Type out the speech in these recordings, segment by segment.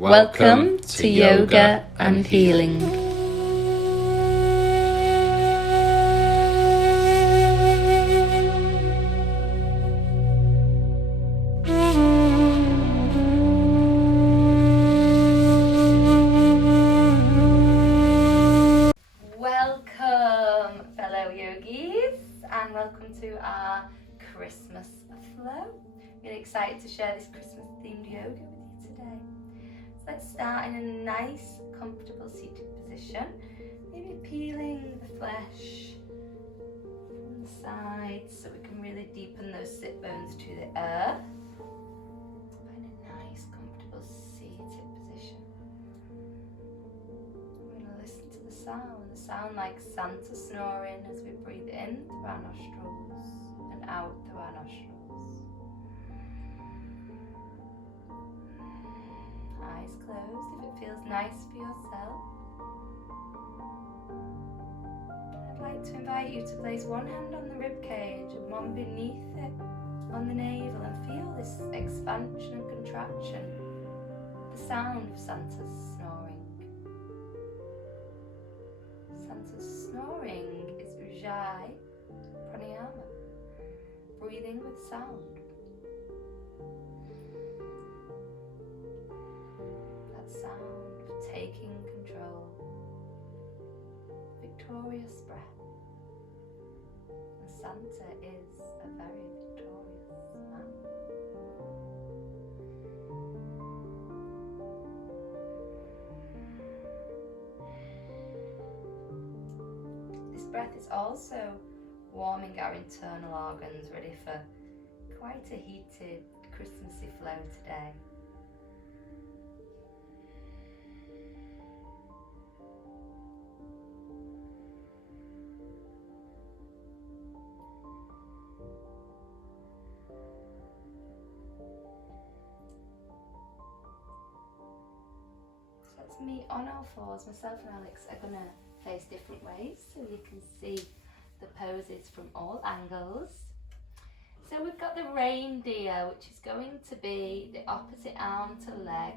Welcome to Yoga and Healing. Welcome, fellow yogis, and welcome to our Christmas flow. Really excited to share this Christmas themed yoga with you today. So let's start in a nice, comfortable seated position. Maybe peeling the flesh from the sides so we can really deepen those sit bones to the earth. Find a nice, comfortable seated position. We're going to listen to the sound like Santa snoring as we breathe in through our nostrils and out through our nostrils. Eyes closed if it feels nice for yourself. I'd like to invite you to place one hand on the rib cage and one beneath it on the navel and feel this expansion and contraction. The sound of Santa's snoring. Santa's snoring is Ujjayi Pranayama, breathing with sound. That sound of taking control, victorious breath. And Santa is a very victorious man. This breath is also warming our internal organs, ready for quite a heated Christmassy flow today. So let's meet on all fours. Myself and Alex are going to face different ways so you can see the poses from all angles. So we've got the reindeer, which is going to be the opposite arm to leg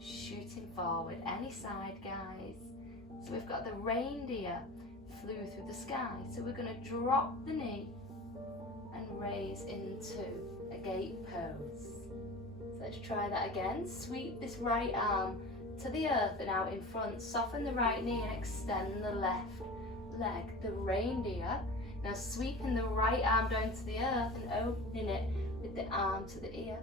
shooting forward, any side, guys. So we've got the reindeer flew through the sky. So we're going to drop the knee and raise into a gate pose. So let's try that again. Sweep this right arm to the earth and out in front. Soften the right knee and extend the left leg, the reindeer. Now sweeping the right arm down to the earth and opening it with the arm to the ear.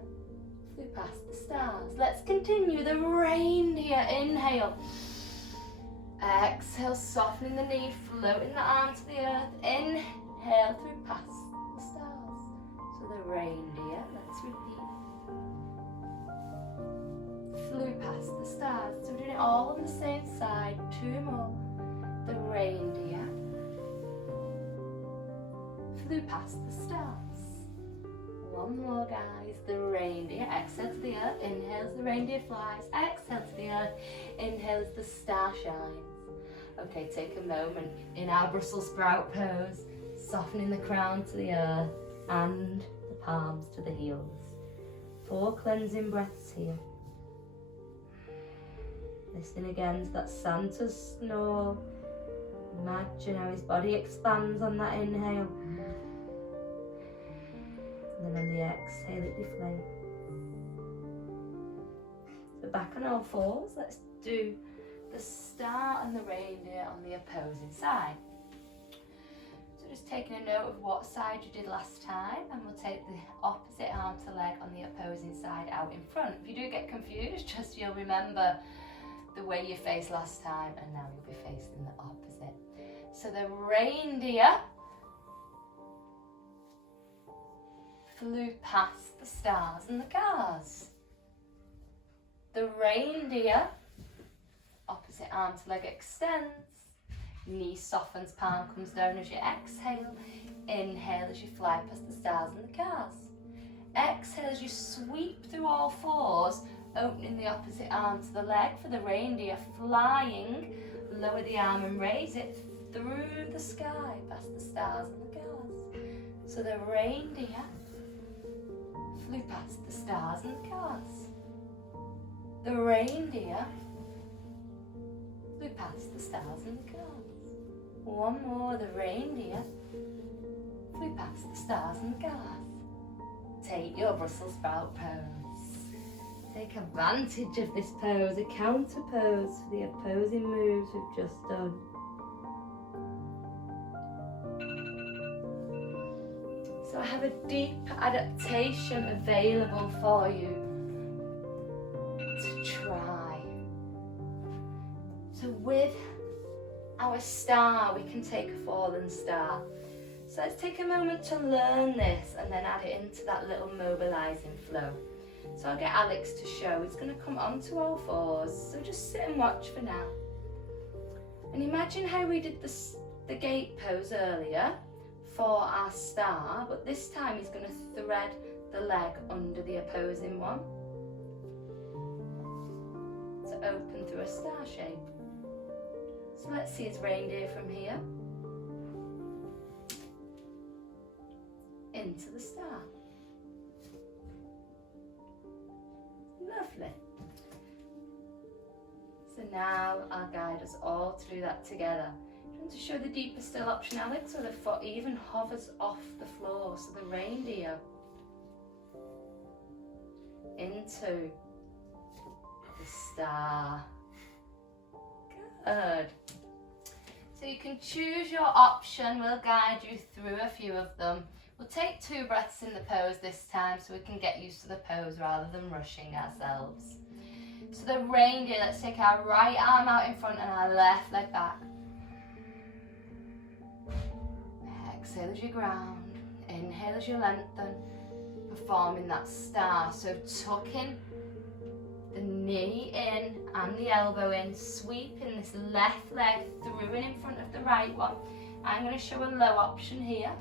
Flew past the stars. Let's continue the reindeer. Inhale. Exhale, softening the knee, floating the arm to the earth. Inhale through past the stars. So the reindeer, let's repeat. Flew past the stars. So we're doing it all on the same side. Two more. The reindeer flew past the stars. One more, guys. The reindeer. Exhale to the earth. Inhales, the reindeer flies. Exhale to the earth. Inhales, the star shines. Okay, take a moment in our Brussels sprout pose, softening the crown to the earth and the palms to the heels. 4 cleansing breaths here. Listen again to that Santa's snore. Imagine how his body expands on that inhale. And then on the exhale it deflates. So back on all fours, let's do the star and the reindeer on the opposing side. So just taking a note of what side you did last time, and we'll take the opposite arm to leg on the opposing side out in front. If you do get confused, just you'll remember the way you faced last time, and now you'll be facing the opposite. So the reindeer flew past the stars and the cars. The reindeer, opposite arm to leg extends, knee softens, palm comes down as you exhale. Inhale as you fly past the stars and the cars. Exhale as you sweep through all fours, opening the opposite arm to the leg for the reindeer, flying. Lower the arm and raise it through the sky past the stars and the cars. So the reindeer flew past the stars and the cars. the reindeer flew past the stars and the gulls. One more, the reindeer flew past the stars and the gulls. Take your Brussels sprout pose. Take advantage of this pose, a counter pose for the opposing moves we've just done. So I have a deep adaptation available for you to try. So with our star, we can take a fallen star. So let's take a moment to learn this and then add it into that little mobilizing flow. So I'll get Alex to show. He's going to come onto all fours. So just sit and watch for now. And imagine how we did the gate pose earlier for our star, but this time he's going to thread the leg under the opposing one to open through a star shape. So let's see his reindeer from here into the star. Lovely. So now I'll guide us all to do that together. Do you want to show the deeper still option, Alex, where the foot even hovers off the floor, so the reindeer into the star. Good. So you can choose your option. We'll guide you through a few of them. We'll take 2 breaths in the pose this time so we can get used to the pose rather than rushing ourselves. So the reindeer, let's take our right arm out in front and our left leg back. Exhale as you ground, inhale as you lengthen, performing that star. So tucking the knee in and the elbow in, sweeping this left leg through and in front of the right one. I'm going to show a low option here.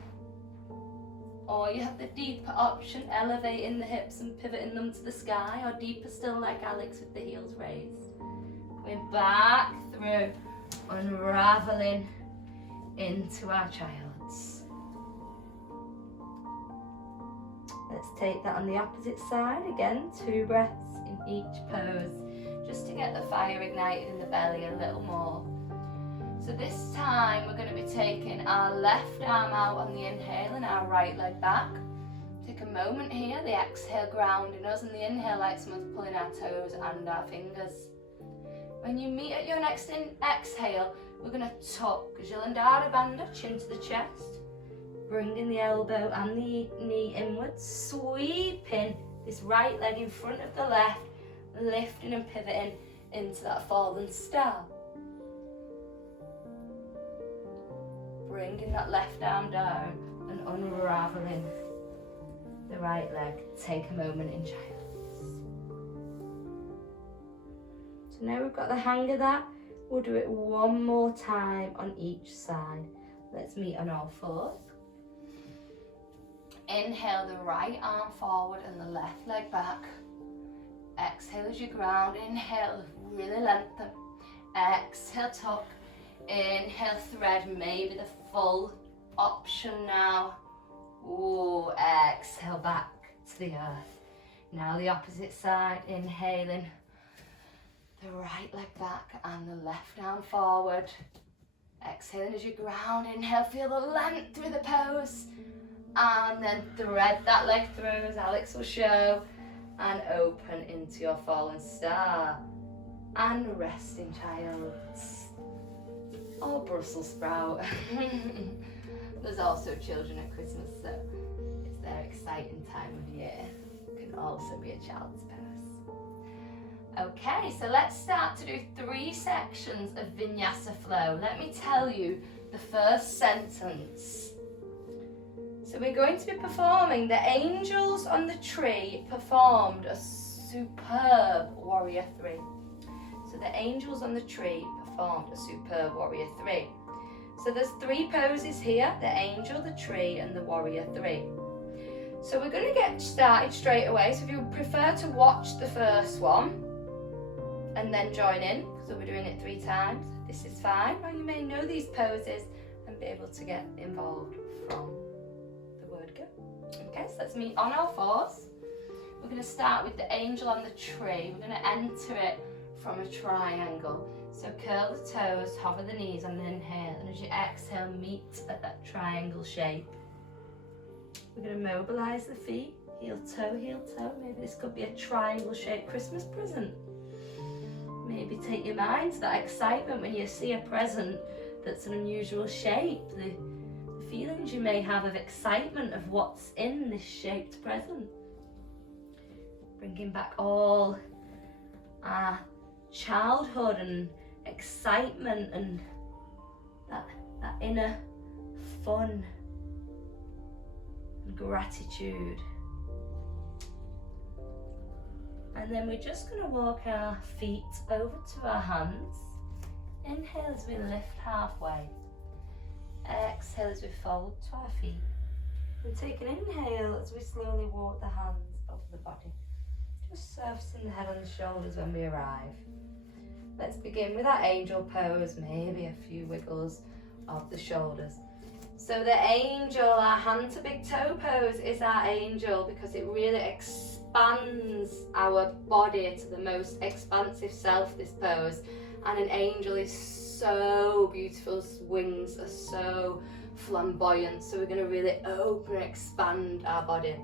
Or you have the deeper option, elevating the hips and pivoting them to the sky, or deeper still like Alex with the heels raised. Going back through, unraveling into our child's. Let's take that on the opposite side. Again, 2 breaths in each pose, just to get the fire ignited in the belly a little more. So this time we're going to be taking our left arm out on the inhale and our right leg back. Take a moment here, the exhale grounding us, and the inhale like someone's pulling our toes and our fingers. When you meet at your next exhale, we're going to tuck Gilandhara Bandha, chin to the chest, bringing the elbow and the knee inwards, sweeping this right leg in front of the left, lifting and pivoting into that fallen star. Bringing that left arm down and unraveling the right leg. Take a moment in child's. So now we've got the hang of that, we'll do it one more time on each side. Let's meet on all fours. Inhale the right arm forward and the left leg back. Exhale as you ground. Inhale, really lengthen. Exhale, tuck. Inhale, thread, maybe the full option now. Ooh, exhale back to the earth. Now the opposite side, inhaling the right leg back and the left arm forward. Exhaling as you ground. Inhale, feel the length through the pose. And then thread that leg through as Alex will show. And open into your fallen star. And resting child's. Or Brussels sprout. There's also children at Christmas, so it's their exciting time of year. It can also be a child's pose. Okay, so let's start to do 3 sections of Vinyasa flow. Let me tell you the first sentence. So we're going to be performing the angels on the tree performed a superb warrior 3. So the angels on the tree performed a superb warrior 3. So there's 3 poses here, the angel, the tree and the warrior 3. So we're going to get started straight away. So if you prefer to watch the first one and then join in, because we'll be doing it 3 times, this is fine. Or you may know these poses and be able to get involved from the word go. Okay, so let's meet on all fours. we're going to start with the angel on the tree. We're going to enter it from a triangle. So curl the toes, hover the knees on the inhale, and as you exhale, meet at that triangle shape. We're going to mobilise the feet, heel toe, heel toe. Maybe this could be a triangle shaped Christmas present. Maybe take your mind to that excitement when you see a present that's an unusual shape. The feelings you may have of excitement of what's in this shaped present. Bringing back all our childhood and excitement and that inner fun and gratitude. And then we're just going to walk our feet over to our hands. Inhale as we lift halfway. Exhale as we fold to our feet. And take an inhale as we slowly walk the hands over the body. Just surfacing the head and the shoulders when we arrive. Let's begin with our angel pose, maybe a few wiggles of the shoulders. So the angel, our hand to big toe pose is our angel because it really expands our body to the most expansive self, this pose. And an angel is so beautiful, its wings are so flamboyant. So we're going to really open and expand our body.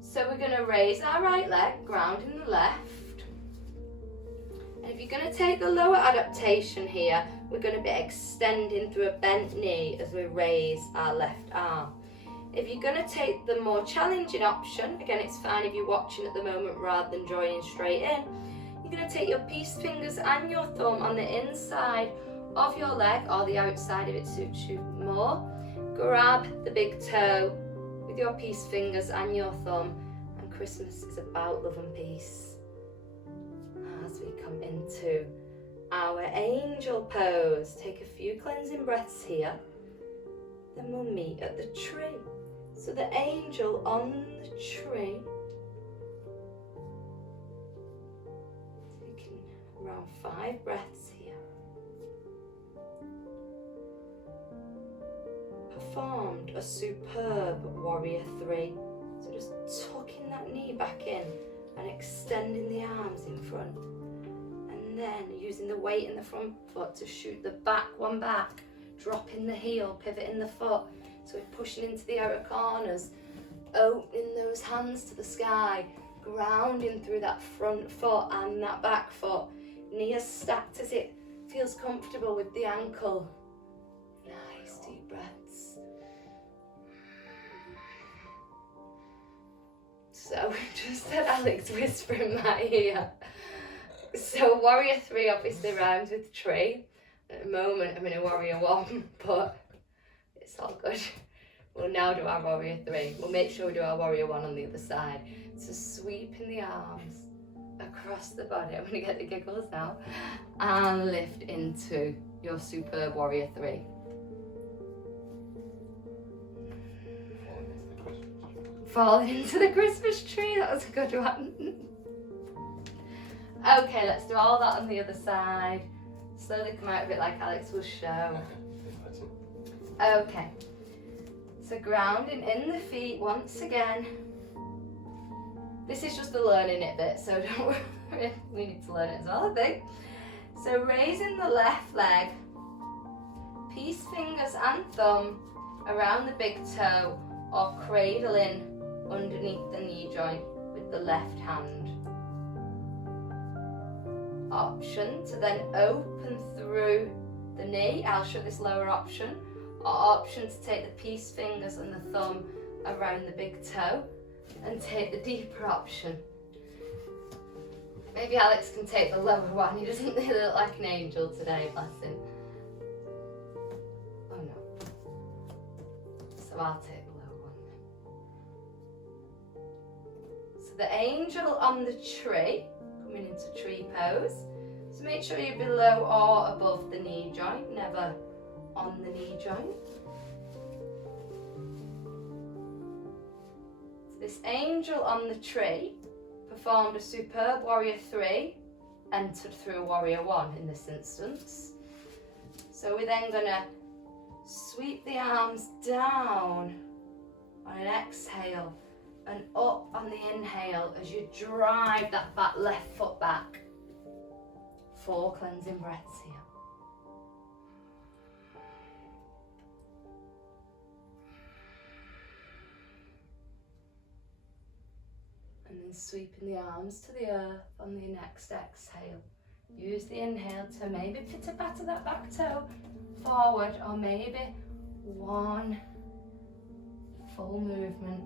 So we're going to raise our right leg, grounding the left. And if you're going to take the lower adaptation here, we're going to be extending through a bent knee as we raise our left arm. If you're going to take the more challenging option, again it's fine if you're watching at the moment rather than joining straight in, you're going to take your peace fingers and your thumb on the inside of your leg, or the outside if it suits you more. Grab the big toe with your peace fingers and your thumb, and Christmas is about love and peace. As we come into our angel pose, take a few cleansing breaths here, then we'll meet at the tree. So the angel on the tree, taking around 5 breaths here, performed a superb warrior 3. So just tucking that knee back in and extending the arms in front. And then using the weight in the front foot to shoot the back one back, dropping the heel, pivoting the foot. So we're pushing into the outer corners, opening those hands to the sky, grounding through that front foot and that back foot. Knee as stacked as it feels comfortable with the ankle. Nice deep breaths. So just had Alex whisper in my ear. So warrior 3 obviously rhymes with tree. At the moment I'm in a warrior 1, but it's all good. We'll now do our warrior 3. We'll make sure we do our warrior 1 on the other side. So sweeping the arms across the body. I'm going to get the giggles now. And lift into your superb warrior 3. Falling into the Christmas tree. That was a good one. Okay, let's do all that on the other side. Slowly come out of it like Alex will show. Okay. So grounding in the feet once again. This is just the learning it bit, so don't worry. We need to learn it as well, I think. So raising the left leg, peace fingers and thumb around the big toe, or cradling underneath the knee joint with the left hand. Option to then open through the knee. I'll show this lower option. Or option to take the peace fingers and the thumb around the big toe and take the deeper option. Maybe Alex can take the lower one. He doesn't really look like an angel today, bless him. Oh no. So I'll take the lower one then. So the angel on the tree, coming into tree pose. So make sure you're below or above the knee joint, never on the knee joint. So this angel on the tree performed a superb warrior 3, entered through a warrior 1 in this instance. So we're then going to sweep the arms down on an exhale, and up on the inhale as you drive that back left foot back. 4 cleansing breaths here. And then sweeping the arms to the earth on the next exhale. Use the inhale to maybe pitter-patter that back toe forward, or maybe 1 full movement.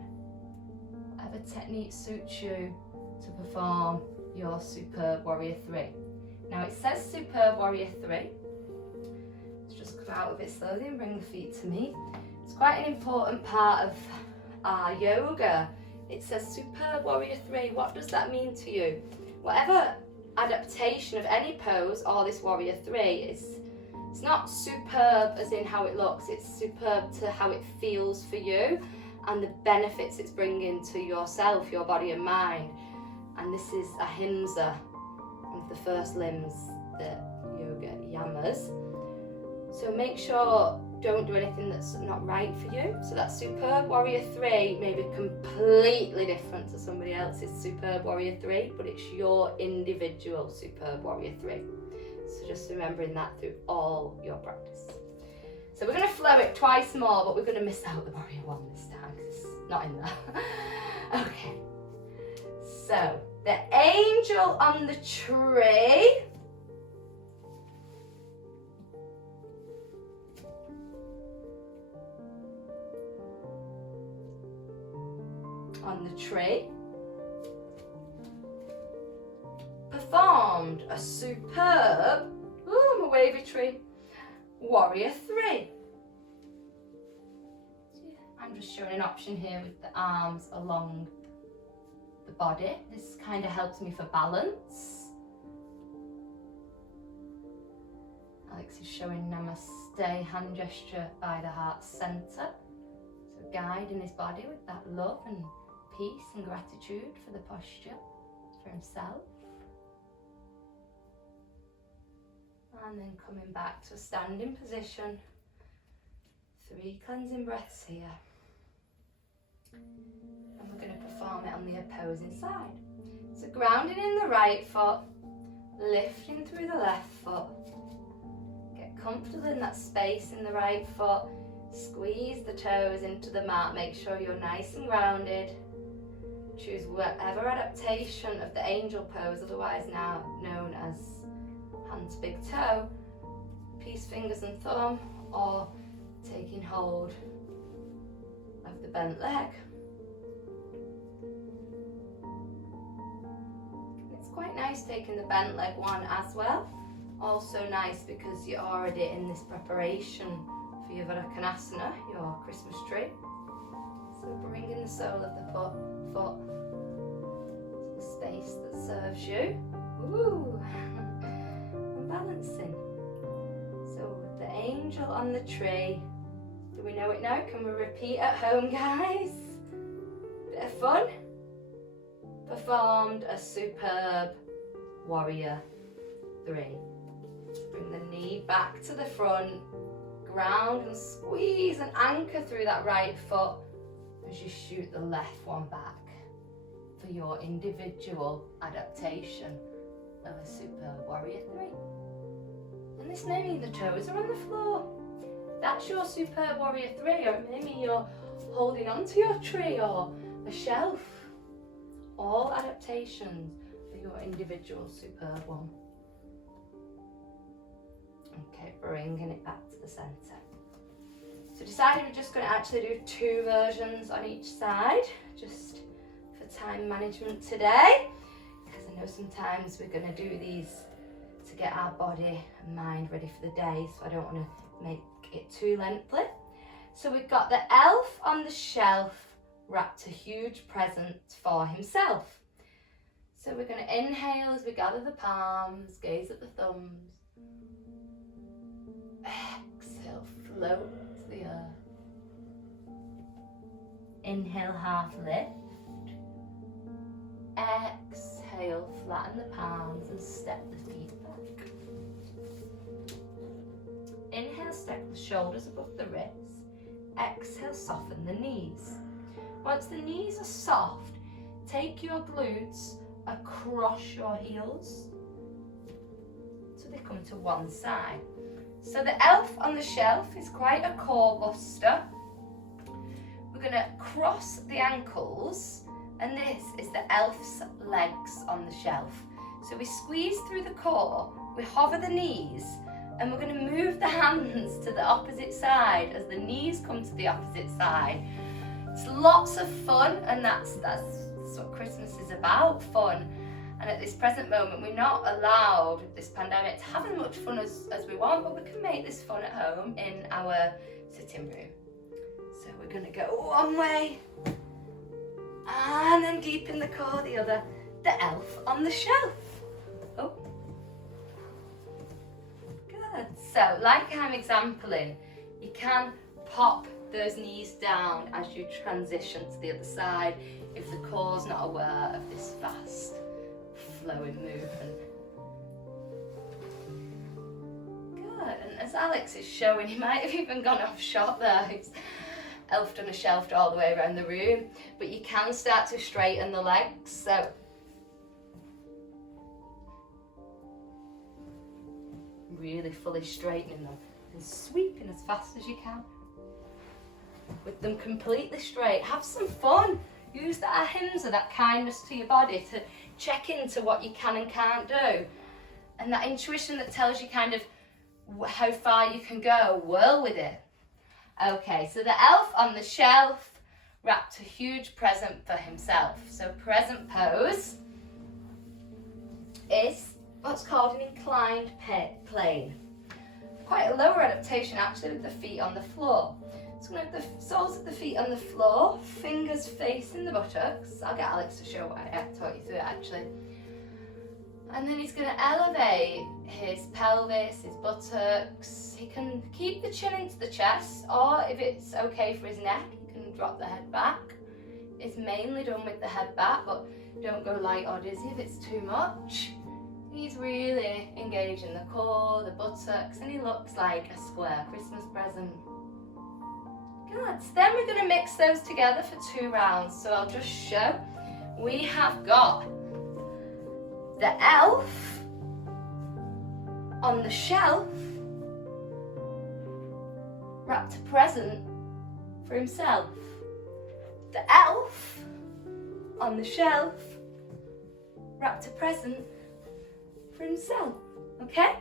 Whatever technique suits you to perform your Superb Warrior 3. Now it says Superb Warrior 3. Let's just come out of it slowly and bring the feet to me. It's quite an important part of our yoga. It says Superb Warrior 3. What does that mean to you? Whatever adaptation of any pose or this Warrior 3, it's not superb as in how it looks, it's superb to how it feels for you and the benefits it's bringing to yourself, your body and mind. And this is ahimsa, one of the first limbs, the yoga yamas. So make sure, don't do anything that's not right for you. So that Superb Warrior 3 may be completely different to somebody else's Superb Warrior 3, but it's your individual Superb Warrior 3. So just remembering that through all your practice. So we're going to flow it twice more, but we're going to miss out the Warrior 1 this time because it's not in there. Okay. So the angel on the tree. Performed a superb, ooh, my wavy tree, Warrior 3. I'm just showing an option here with the arms along the body. This kind of helps me for balance. Alex is showing Namaste hand gesture by the heart center. So guiding his body with that love and peace and gratitude for the posture, for himself. And then coming back to a standing position. 3 cleansing breaths here. And we're going to perform it on the opposing side. So grounding in the right foot, lifting through the left foot. Get comfortable in that space in the right foot. Squeeze the toes into the mat. Make sure you're nice and grounded. Choose whatever adaptation of the angel pose, otherwise now known as hands big toe, peace fingers and thumb, or taking hold of the bent leg. It's quite nice taking the bent leg one as well. Also nice because you're already in this preparation for your Vinyasa, your Christmas tree. So bringing the sole of the foot to the space that serves you. Woo! And balancing. So with the angel on the tree. Do we know it now? Can we repeat at home, guys? Bit of fun. Performed a superb Warrior 3. Bring the knee back to the front. Ground and squeeze and anchor through that right foot as you shoot the left one back for your individual adaptation of a Superb Warrior 3. And this may mean the toes are on the floor. That's your Superb Warrior 3, or maybe you're holding onto your tree or a shelf. All adaptations for your individual superb one. Okay, bringing it back to the centre. So decided we're just going to actually do 2 versions on each side, just for time management today, because I know sometimes we're going to do these to get our body and mind ready for the day, so I don't want to make it too lengthy. So we've got the elf on the shelf wrapped a huge present for himself. So we're going to inhale as we gather the palms, gaze at the thumbs. Exhale, float to the earth. Inhale, half lift. Exhale, flatten the palms and step the feet back. Inhale, step the shoulders above the wrists. Exhale, soften the knees. Once the knees are soft, take your glutes across your heels so they come to one side. So the elf on the shelf is quite a core buster. We're going to cross the ankles, and this is the elf's legs on the shelf. So we squeeze through the core, we hover the knees, and we're going to move the hands to the opposite side as the knees come to the opposite side. It's lots of fun, and that's what Christmas is about, fun. And at this present moment, we're not allowed with this pandemic to have as much fun as we want, but we can make this fun at home in our sitting room. So we're going to go one way, and then deep in the core the other, the elf on the shelf. Oh. Good. So, like I'm exampling, you can pop those knees down as you transition to the other side if the core's not aware of this fast flowing movement. Good. And as Alex is showing, he might have even gone off shot there. He's elfed on a shelf all the way around the room, but you can start to straighten the legs. So really fully straightening them and sweeping as fast as you can with them completely straight. Have some fun. Use that ahimsa, that kindness to your body, to check into what you can and can't do, and that intuition that tells you kind of how far you can go. Whirl with it. Okay, so the elf on the shelf wrapped a huge present for himself. So present pose is what's called an inclined plane. Quite a lower adaptation actually, with the feet on the floor. So we're going to have the soles of the feet on the floor, fingers facing the buttocks. I'll get Alex to show what I taught you through it actually. And then he's going to elevate his pelvis, his buttocks. He can keep the chin into the chest, or if it's okay for his neck, he can drop the head back. It's mainly done with the head back, but don't go light or dizzy if it's too much. He's really engaging the core, the buttocks, and he looks like a square Christmas present. Good. So then we're going to mix those together for 2 rounds. So I'll just show. We have got the elf on the shelf wrapped a present for himself. The elf on the shelf wrapped a present for himself. Okay?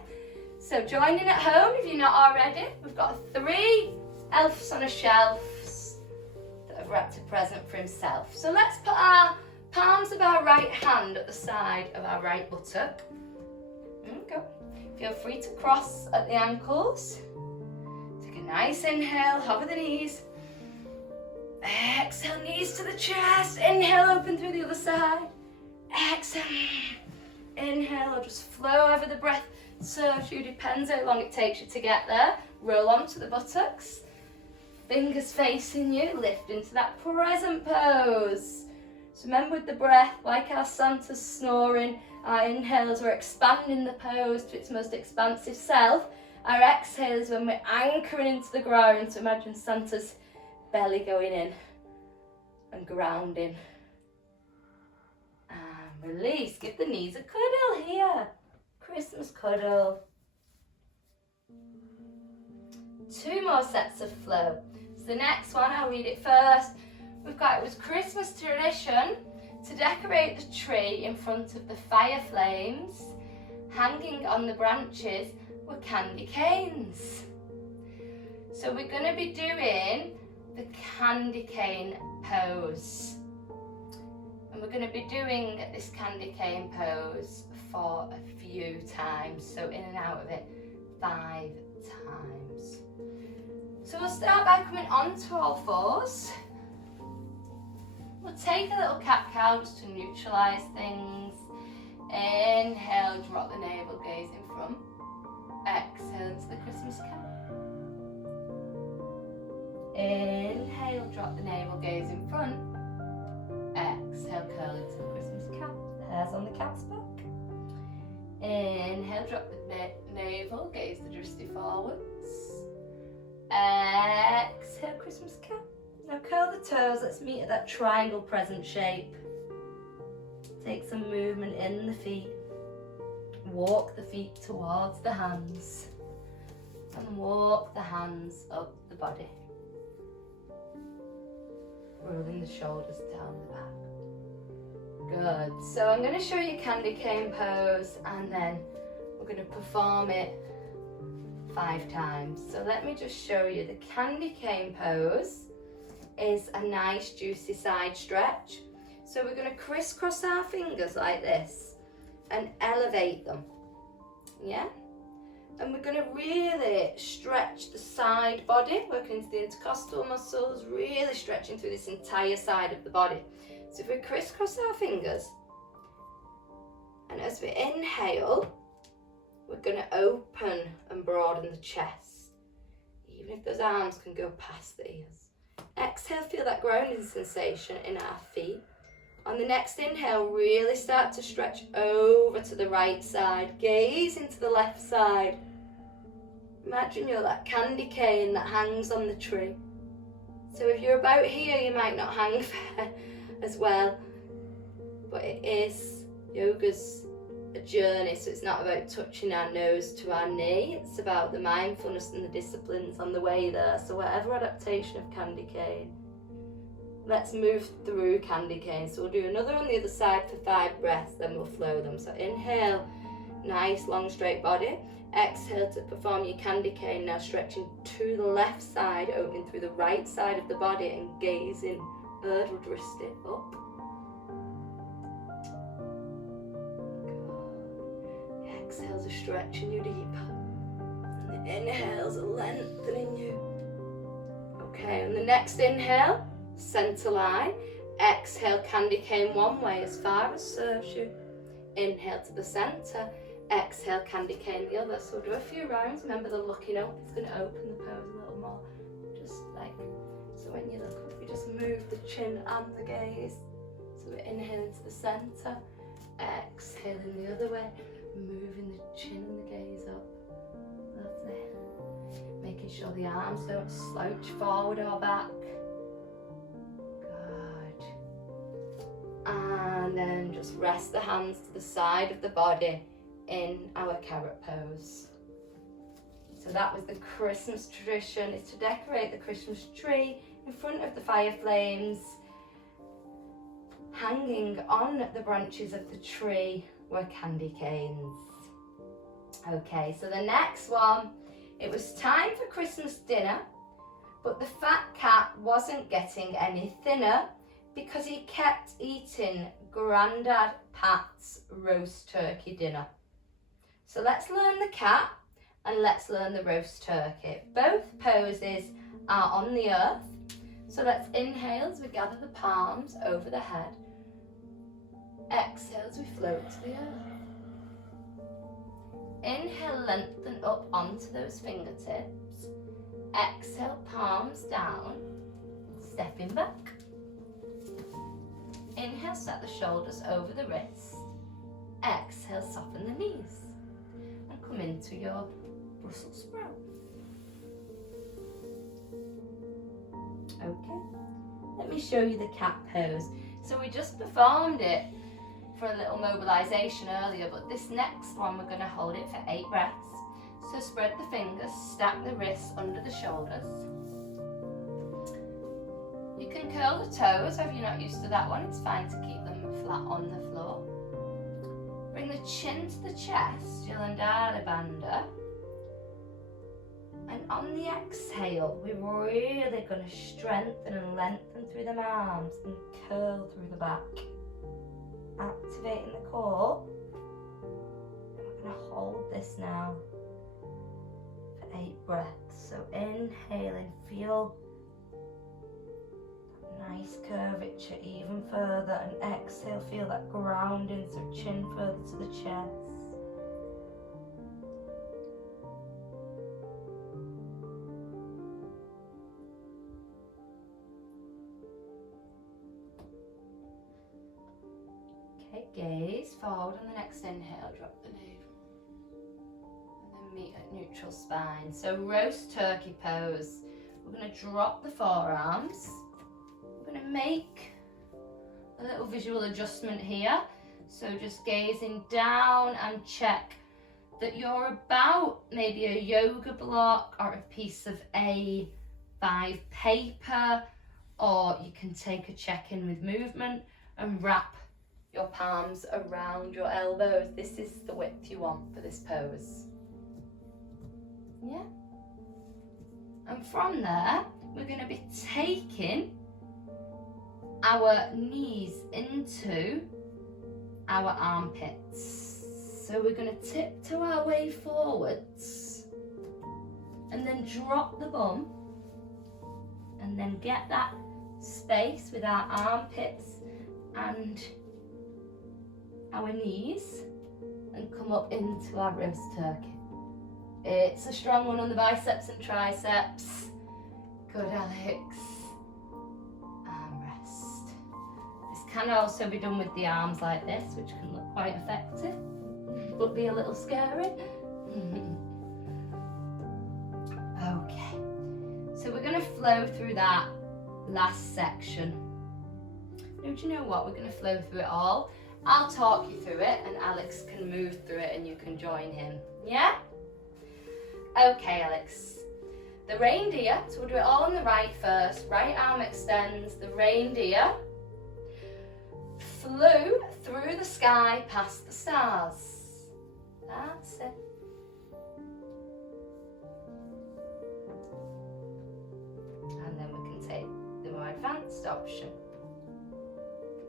So join in at home if you're not already. We've got 3 elves on a shelf that have wrapped a present for himself. So let's put our palms of our right hand at the side of our right buttock. Go. Feel free to cross at the ankles. Take a nice inhale, hover the knees. Exhale, knees to the chest. Inhale, open through the other side. Exhale. Inhale, or just flow over the breath. Serves you, depends how long it takes you to get there. Roll onto the buttocks. Fingers facing you, lift into that present pose. So remember with the breath, like our Santa's snoring, our inhales are expanding the pose to its most expansive self. Our exhales when we're anchoring into the ground. So imagine Santa's belly going in and grounding. And release, give the knees a cuddle here. Christmas cuddle. 2 more sets of flow. So the next one, I'll read it first. We've got, it was Christmas tradition to decorate the tree in front of the fire flames. Hanging on the branches were candy canes. So we're going to be doing the candy cane pose. And we're going to be doing this candy cane pose for a few times. So in and out of it 5 times. So we'll start by coming onto all fours. We'll take a little cat-cow just to neutralise things. Inhale, drop the navel gaze in front. Exhale into the Christmas cap. Inhale, drop the navel gaze in front. Exhale, curl into the Christmas cap. The hair's on the cat's back. Inhale, drop the navel, gaze the drishti forwards. Exhale, Christmas cap. Now curl the toes, let's meet at that triangle present shape. Take some movement in the feet. Walk the feet towards the hands. And walk the hands up the body. Rolling the shoulders down the back. Good. So I'm going to show you candy cane pose and then we're going to perform it 5 times. So let me just show you. The candy cane pose is a nice juicy side stretch. So we're going to crisscross our fingers like this and elevate them. Yeah? And we're going to really stretch the side body, working into the intercostal muscles, really stretching through this entire side of the body. So if we crisscross our fingers, and as we inhale, we're going to open and broaden the chest, even if those arms can go past the ears. Exhale, feel that grounding sensation in our feet. On the next inhale, really start to stretch over to the right side. Gaze into the left side. Imagine you're that candy cane that hangs on the tree. So if you're about here, you might not hang there as well. But it is, yoga's a journey, so it's not about touching our nose to our knee. It's about the mindfulness and the disciplines on the way there. So whatever adaptation of candy cane, let's move through candy cane. So we'll do another on the other side for 5 breaths, then we'll flow them. So inhale, nice long straight body. Exhale to perform your candy cane, now stretching to the left side, opening through the right side of the body and gazing Urdhva Drishti up. The exhales are stretching you deeper. And the inhales are lengthening you. Okay, and the next inhale, center line. Exhale, candy cane one way as far as serves you. Inhale to the center. Exhale, candy cane the other. So we'll do a few rounds. Remember the looking up, it's going to open the pose a little more. Just like, so when you look up, you just move the chin and the gaze. So we're inhaling to the center, exhaling the other way, moving the chin and the gaze up. Lovely. Making sure the arms don't slouch forward or back. Good. And then just rest the hands to the side of the body in our carrot pose. So that was the Christmas tradition, is to decorate the Christmas tree in front of the fire flames. Hanging on the branches of the tree were candy canes. Okay, so the next one, it was time for Christmas dinner, but the fat cat wasn't getting any thinner because he kept eating Grandad Pat's roast turkey dinner. So let's learn the cat and let's learn the roast turkey. Both poses are on the earth. So let's inhale as we gather the palms over the head. Exhale as we float to the earth. Inhale, lengthen up onto those fingertips. Exhale, palms down, stepping back. Inhale, set the shoulders over the wrists. Exhale, soften the knees. And come into your Brussels sprout. Okay, let me show you the cat pose. So we just performed it for a little mobilization earlier, but this next one we're going to hold it for 8 breaths. So spread the fingers, stack the wrists under the shoulders. You can curl the toes if you're not used to that one. It's fine to keep them flat on the floor. Bring the chin to the chest, Jalandhara Bandha. And on the exhale, we're really going to strengthen and lengthen through the arms and curl through the back. Activating the core. And we're going to hold this now for 8 breaths. So inhaling, feel that nice curvature even further, and exhale, feel that grounding, so chin further to the chest. Gaze forward on the next inhale, drop the navel. And then meet at neutral spine. So roast turkey pose. We're going to drop the forearms going to make a little visual adjustment here. So just gazing down and check that you're about maybe a yoga block or a piece of A5 paper, or you can take a check-in with movement and wrap your palms around your elbows. This is the width you want for this pose. Yeah. And from there, we're going to be taking our knees into our armpits. So we're going to tiptoe our way forwards and then drop the bum and then get that space with our armpits and our knees and come up into our roast turkey. It's a strong one on the biceps and triceps. Good, Alex. And rest. This can also be done with the arms like this, which can look quite effective, but be a little scary. Okay, so we're going to flow through that last section. Don't you know what? We're going to flow through it all. I'll talk you through it and Alex can move through it and you can join him. Yeah? Okay, Alex. The reindeer, so we'll do it all on the right first. Right arm extends. The reindeer flew through the sky past the stars. That's it. And then we can take the more advanced option.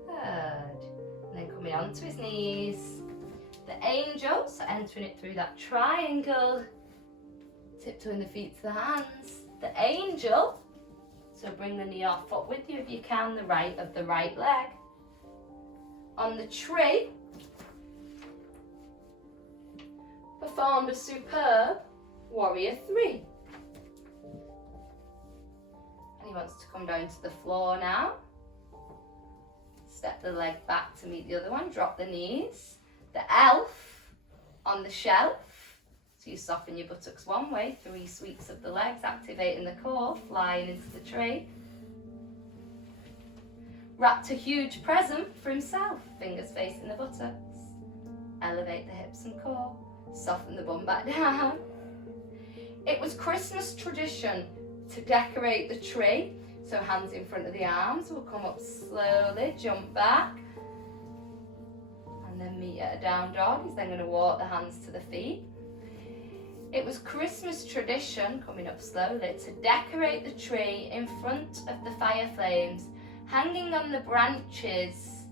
Good. And then coming onto his knees. The angel, so entering it through that triangle. Tiptoeing the feet to the hands. The angel, so bring the knee or foot with you if you can, the right of the right leg. On the tree, performed a superb warrior 3. And he wants to come down to the floor now. Step the leg back to meet the other one, drop the knees. The elf on the shelf. So you soften your buttocks one way, 3 sweeps of the legs, activating the core, flying into the tree. Wrapped a huge present for himself, fingers facing the buttocks. Elevate the hips and core, soften the bum back down. It was Christmas tradition to decorate the tree, so hands in front of the arms, we'll come up slowly, jump back, and then meet at a down dog. He's then going to walk the hands to the feet. It was Christmas tradition, coming up slowly, to decorate the tree in front of the fire flames. Hanging on the branches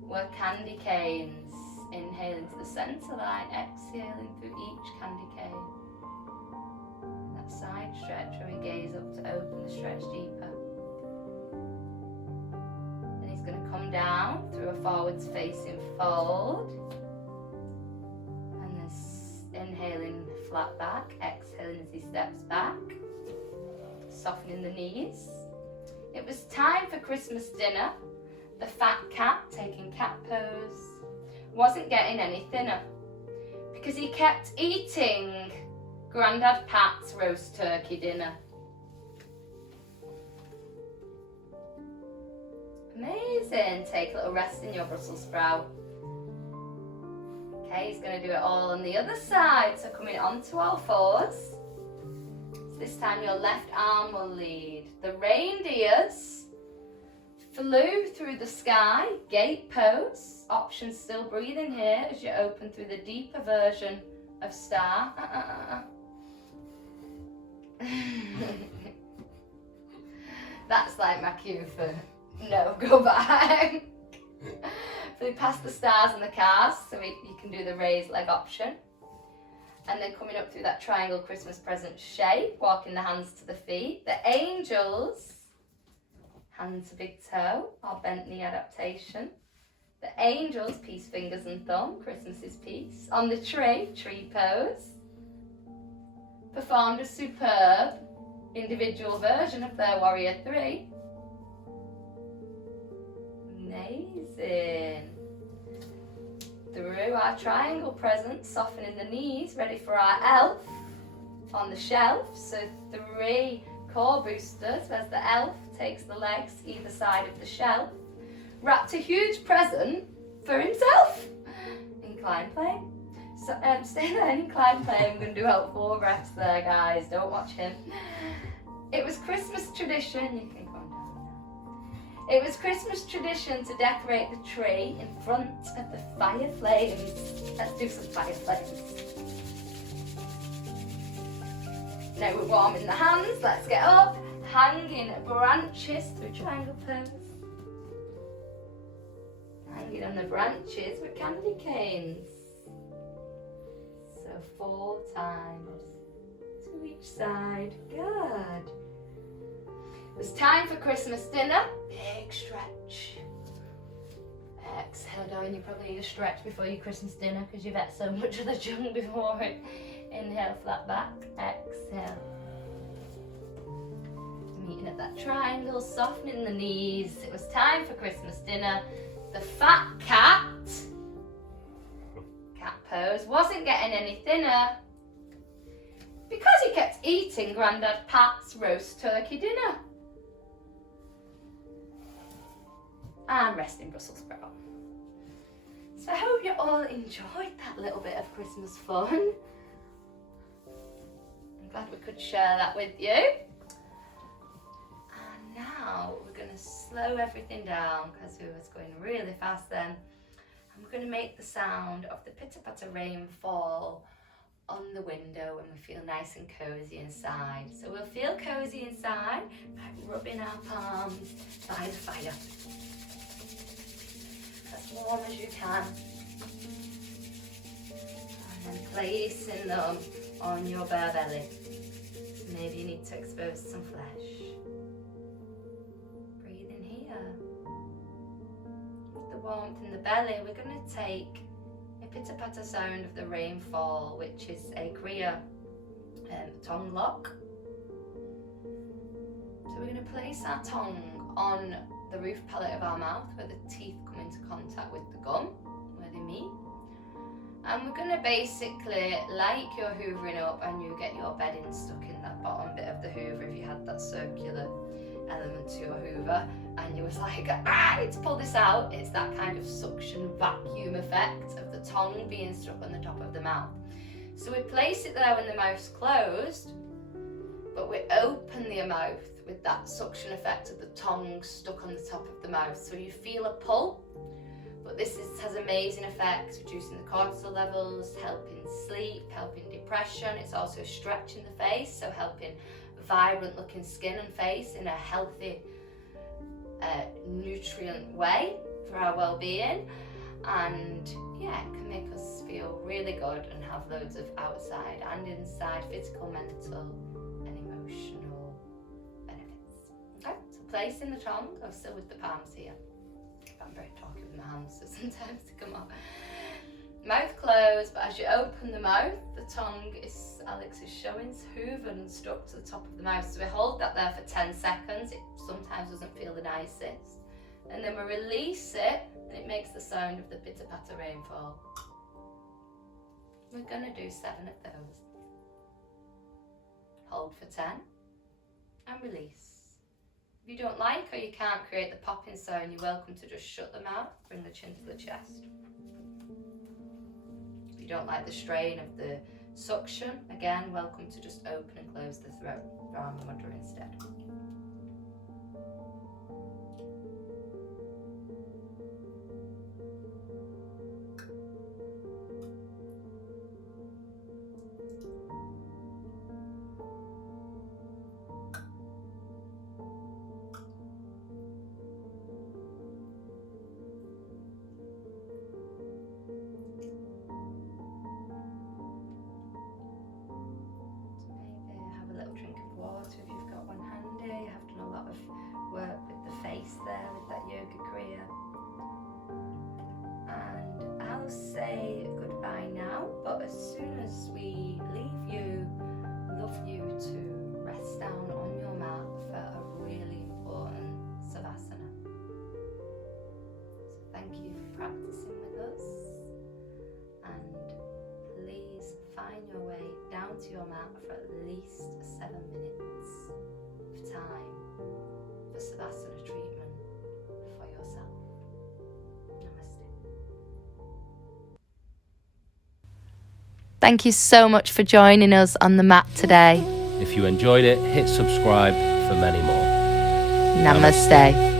were candy canes. Inhaling to the centre line, exhaling through each candy cane. And that side stretch where we gaze up to open the stretch deeper. Then he's going to come down through a forwards facing fold. And then inhaling flat back, exhaling as he steps back, softening the knees. It was time for Christmas dinner. The fat cat, taking cat pose, wasn't getting any thinner because he kept eating Grandad Pat's roast turkey dinner. Amazing. Take a little rest in your Brussels sprout. Okay, he's going to do it all on the other side. So coming onto all fours. So this time your left arm will lead. The reindeers flew through the sky, gate pose. Option still breathing here as you open through the deeper version of star. That's like my cue for no, go back. Flew past the stars and the cars, so you can do the raised leg option. And then coming up through that triangle Christmas present shape, walking the hands to the feet. The angels, hand to big toe, or bent knee adaptation. The angels, peace, fingers and thumb, Christmas is peace. On the tree, tree pose. Performed a superb individual version of their warrior 3. Amazing. Through our triangle present, softening the knees, ready for our elf on the shelf. So 3 core boosters. Where's the elf? takes the legs either side of the shelf, wrapped a huge present for himself. Incline play. So stay there, incline play. I'm going to do about 4 reps there, guys. Don't watch him. It was Christmas tradition. You can come down now. It was Christmas tradition to decorate the tree in front of the fire flames. Let's do some fire flames. Now we're warming the hands. Let's get up. Hanging branches through triangle pose. Hanging on the branches with candy canes. So 4 times to each side. Good. It's time for Christmas dinner. Big stretch. Exhale down. You probably need a stretch before your Christmas dinner because you've ate so much of the junk before it. Inhale, flat back. Exhale. Meeting at that triangle, softening the knees. It was time for Christmas dinner. The fat cat pose wasn't getting any thinner because he kept eating Grandad Pat's roast turkey dinner and resting Brussels sprout. So I hope you all enjoyed that little bit of Christmas fun. I'm glad we could share that with you. And now we're going to slow everything down because we was going really fast then. And we're going to make the sound of the pitter-patter rain fall on the window when we feel nice and cozy inside. So we'll feel cozy inside by rubbing our palms by the fire. As warm as you can. And then placing them on your bare belly. So maybe you need to expose some flesh. Breathe in here. With the warmth in the belly, we're going to take a pitter-patter sound of the rainfall, which is a Kriya tongue lock. So we're going to place our tongue on the roof palate of our mouth where the teeth come into contact with the gum, where they meet. And we're going to basically, like you're hoovering up and you get your bedding stuck in that bottom bit of the hoover if you had that circular element to your hoover and you was like, I need to pull this out. It's that kind of suction vacuum effect of the tongue being stuck on the top of the mouth. So we place it there when the mouth's closed, but we open the mouth with that suction effect of the tongue stuck on the top of the mouth. So you feel a pull, but this has amazing effects, reducing the cortisol levels, helping sleep, helping depression. It's also stretching the face, so helping vibrant looking skin and face in a healthy, nutrient way for our well-being. And yeah, it can make us feel really good and have loads of outside and inside physical, mental and emotional benefits. Okay, so placing the tongue, I'm still with the palms here. I'm very talky with my hands, so sometimes they come off. Mouth closed, but as you open the mouth, the tongue is, Alex is showing, is hoovered and stuck to the top of the mouth. So we hold that there for 10 seconds. It sometimes doesn't feel the nicest. And then we release it, and it makes the sound of the pitter-patter rainfall. We're going to do 7 of those. Hold for 10, and release. If you don't like or you can't create the popping sound, you're welcome to just shut the mouth, bring the chin to the chest. If you don't like the strain of the suction, again, welcome to just open and close the throat, around the mudra instead. Say goodbye now, but as soon as we leave you, love you to rest down on your mat for a really important savasana. So thank you for practicing with us, and please find your way down to your mat for at least 7 minutes of time for savasana. Vinyasa treatment for yourself. Namaste. Thank you so much for joining us on the mat today. If you enjoyed it, hit subscribe for many more. Namaste.